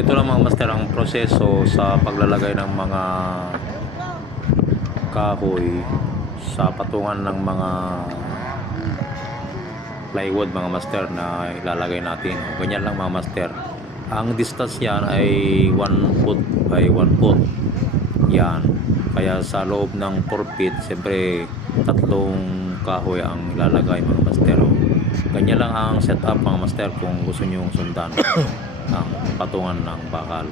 Ganito lang mga master ang proseso sa paglalagay ng mga kahoy sa patungan ng mga plywood mga master na ilalagay natin. Ganyan lang mga master. Ang distance yan ay 1 foot by 1 foot. Yan. Kaya sa loob ng 4 feet, siyempre tatlong kahoy ang ilalagay mga master. Ganyan lang ang setup mga master kung gusto nyo sundan ang patungan ng bakal.